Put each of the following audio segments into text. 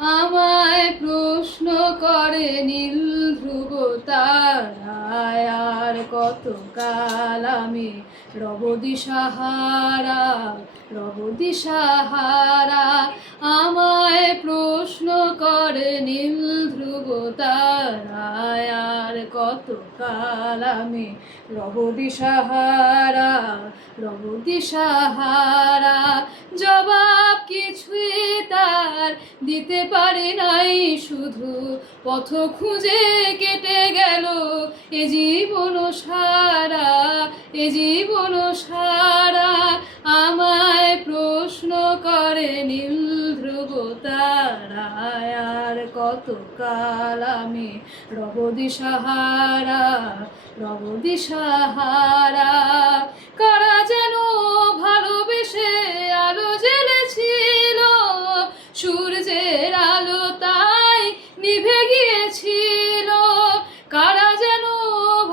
আমায় প্রশ্ন করে নীল ধ্রুব তারায়, আর কতকাল আমি রব দিশাহারা, রব দিশাহারা। আমায় প্রশ্ন করে নীল ধ্রুব তারায়, আর কতকাল আমি রব দিশাহারা, রব দিশাহারা। জবাব কিছুই তার দিতে পারি নাই, শুধু পথ খুঁজে কেটে গেল এ জীবন সারা, এ জীবন সারা। আমায় প্রশ্ন করে নীল ধ্রুব তারায়, আর কতকাল আমি রব দিশাহারা, রব দিশাহারা। কারা যেন ভালোবেসে আলো জ্বেলেছিল, সূর্যের আলো তাই নিভে গিয়েছিল। কারা যেন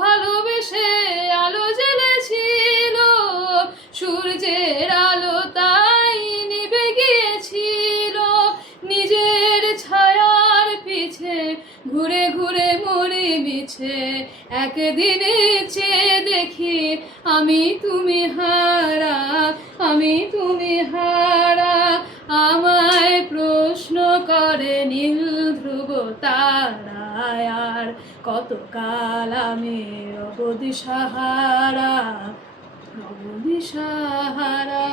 ভালোবেসে আলো জ্বেলেছিল, সূর্যের আলো তাই নিভে গিয়েছিল। নিজের ছায়ার পিছে ঘুরে ঘুরে মরি মিছে, একদিনে চেয়ে দেখি আমি তুমি হারা, আমি তুমি হারা। আমায় প্রশ্ন করে নীল ধ্রুব তারায়, আর কতকাল আমি রব দিশাহারা, রব দিশাহারা।